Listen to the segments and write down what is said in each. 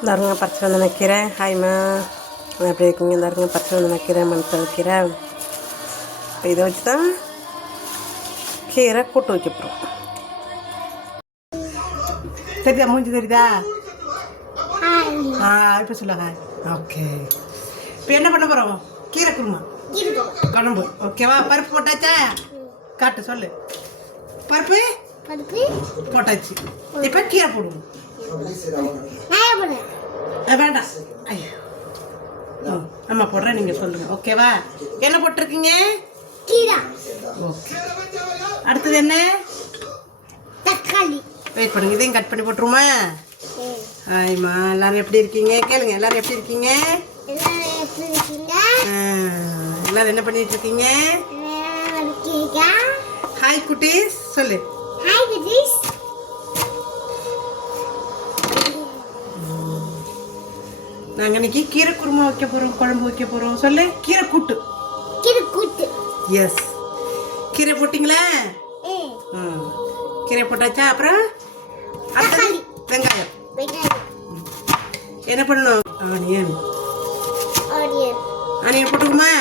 இந்தாருங்க பறிச்சு வந்து நிற்கிறேன். ஹாய்மா, எப்படி இருக்கீங்க? இந்தாருங்க பறிச்சு வந்து நிற்கிறேன், மனசில் வைக்கிறேன். இப்போ இதை வச்சு தான் கீரை கூட்டு வைக்க போகிறோம். தெரியுதா? மூஞ்சி தெரியுதா? இப்போ சொல்லுங்க. ஓகே, இப்போ என்ன பண்ண போகிறோம்? கீரை குருமா குழம்பு. ஓகேவா? பருப்பு போட்டாச்சா? காட்டு சொல்லு. பருப்பு போட்டாச்சு. இப்போ கீரை போடுவோம். வேண்டாம், ஐயோ அம்மா போடுறேன், நீங்கள் சொல்லுங்கள். ஓகேவா? என்ன போட்டிருக்கீங்க? ஓகே, அடுத்தது என்ன? தக்காளி. வெயிட் பண்ணுங்க, இதையும் கட் பண்ணி போட்டுருமா? ஹாய்மா, எல்லாரும் எப்படி இருக்கீங்க? கேளுங்க, எல்லாரும் எப்படி இருக்கீங்க? எல்லாரும் என்ன பண்ணிட்டு இருக்கீங்க? ஹாய் குட்டீஸ் சொல்லு. ஹாய் குட்டீஸ். நாங்கள் இன்னைக்கு கீரை குருமா வைக்க போகிறோம், குழம்பு வைக்க போகிறோம். சொல்லு. கீரை கூட்டு. எஸ், கீரை போட்டிங்களா? கீரை போட்டாச்சா? அப்புறம் வெங்காயம் என்ன பண்ணணும்? ஆனியன் போட்டுக்குமா?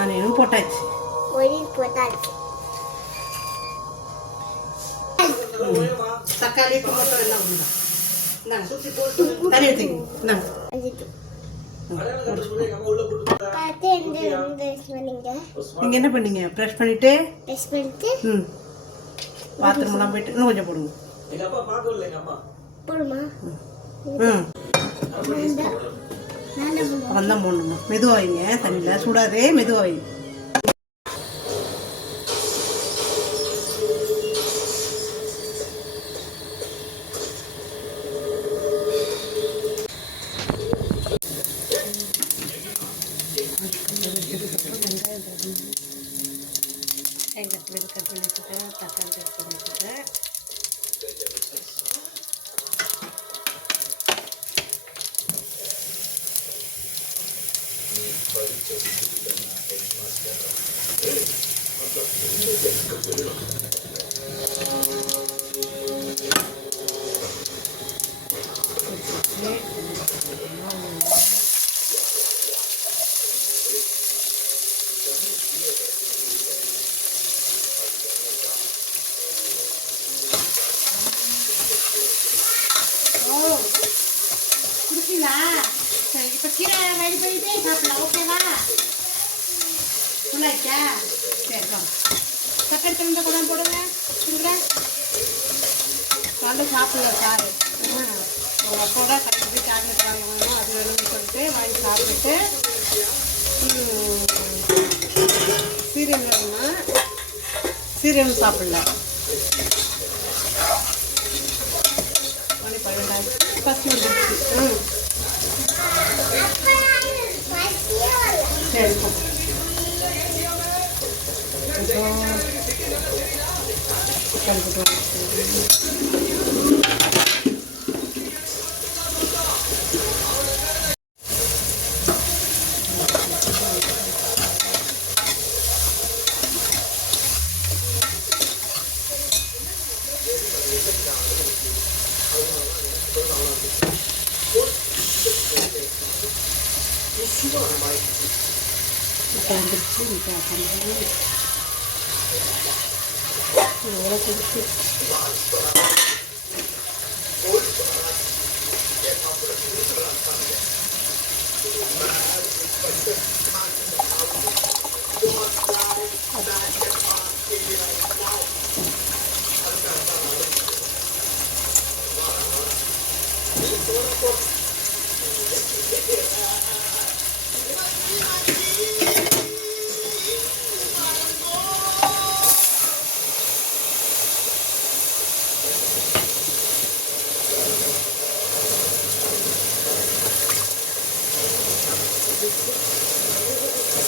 ஆனியனும் போட்டாச்சு. தக்காளி டொமேட்டோ எல்லாம் உண்டு. தண்ணி ஊற்றிங்க. நீங்க என்ன பண்ணீங்க? ப்ரெஷ் பண்ணிட்டு பாத்ரூம்லாம் போயிட்டு இன்னும் கொஞ்சம் போடுங்க. வந்தா போடணுமா? மெதுவா வைங்க, தண்ணியில் சூடாதே, மெதுவா வைங்க. கட் பண்ணி வச்சுட்டேன், தக்காளி கட் பண்ணி வச்சுட்டேன். சரி, இப்போ கீரை ரெடி பண்ணிட்டே சாப்பிடலாம். ஓகேவா? ஃபுல்லாச்சா? சரி, சக்கரை தகுந்த குழம்பு போடுங்க. வந்து சாப்பிடல சாரு. உங்கள் அப்போட கட்டி சாக்லேட் வாங்கணும், அது வேணும்னு சொல்லிட்டு வாங்கி சாப்பிட்டுட்டு சீரியல் வேணும்னா சீரியல் சாப்பிடல. மணி 12 ஃபஸ்ட் வந்துடுச்சு. சரி,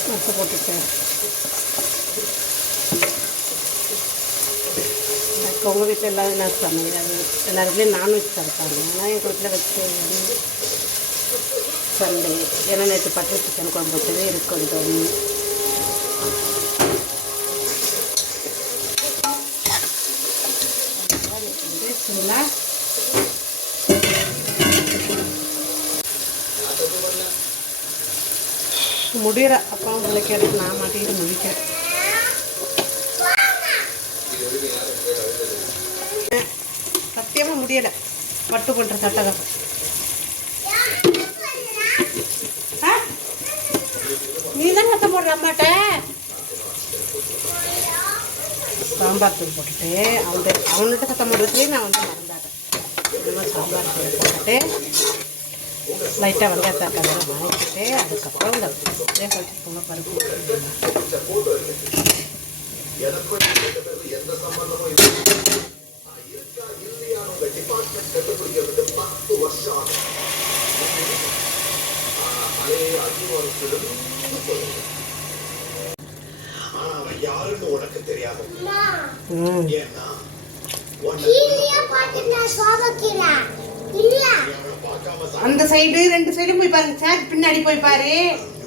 மசை போட்டுட்டேன். உங்கள் வீட்டில் எல்லோரும் என்ன சமையல்? எல்லார் வீட்லேயும் நான்வெஜ் சாப்பிட்டாங்க. ஆனால் எங்கள் வீட்டில் வச்சு சண்டே, ஏன்னா நேற்று பட்டர் சிக்கன் குழம்பு வச்சதே இருக்கு கொஞ்சம். சரிங்களா? முடியல அப்பாவும் பிள்ளைக்கு எடுத்து நான் மாட்டிக்கிட்டு முடிக்கிறேன். சத்தியமாக முடியலை பட்டு பண்ணுற சட்டகம். நீ தான் சத்தம் போடுற அம்மாட்ட. சாம்பார் தூள் போட்டுட்டு அவன்கிட்ட சத்தம் போடுறதுலேயே நான் வந்து மறந்தாட்டேன். இன்னும் சாம்பார் தூள் போட்டுட்டு லைட்டாக வெங்காயத்தை கலரை வதக்கிட்டு அதுக்கப்புறம் இந்த வேக வச்சுக்கோங்க பருப்பு. யாருன்னு உனக்கு தெரியாது. அந்த சைடு 2 சைடும் போய் பாருங்க. சேர் பின்னாடி போய் பாரு.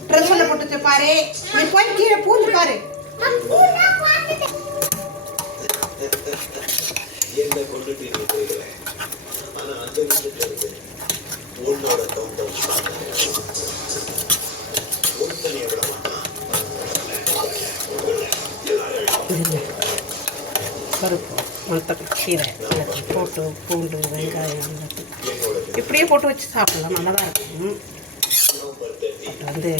ட்ரெஸ் எல்லாம் போட்டு வச்சு பாரு. நீ போய் கீழே பூந்து பாரு. என்ன கொண்டுட்டு இருக்கிறேன். ஆனா அந்த வீட்டுல இருக்கு உன்னோட கவுண்டர் ஒருத்தனைய விட மாட்டான். பருப்பு மொத்தம் கீரை போட்டு பூண்டு வெங்காயம் இப்படியே போட்டு வச்சு சாப்பிடலாம். நல்லா தான் இருக்கும். வந்து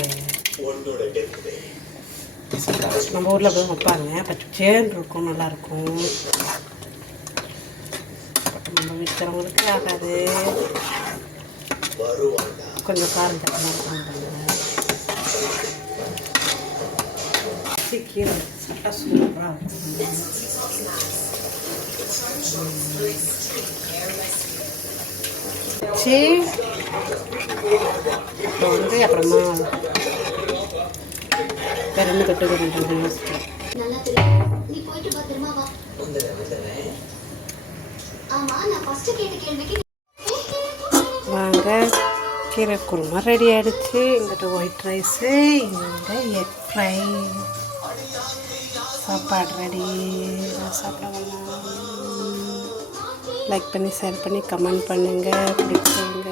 நம்ம ஊரில் போய் வைப்பாங்க பச்சேன்னு இருக்கும், நல்லாயிருக்கும். நம்ம விற்கிறவங்களுக்கு ஆகாது. கொஞ்சம் காரம் சட்டமாக இருக்கும். கீரை சட்டை சூப்பராக இருக்கும். சரி இப்போ வந்து அப்புறமா வேற என்ன கட்டுக்கிறது யோசிக்கிறேன். வாங்க கீரை குருமா ரெடி ஆகிடுச்சு. எங்கிட்ட ஒயிட் ரைஸு, இங்கே எக் ஃப்ரை, சாப்பாடு ரெடி. சாப்பிட லைக் பண்ணி ஷேர் பண்ணி கமெண்ட் பண்ணுங்கள், பிடிச்சவங்க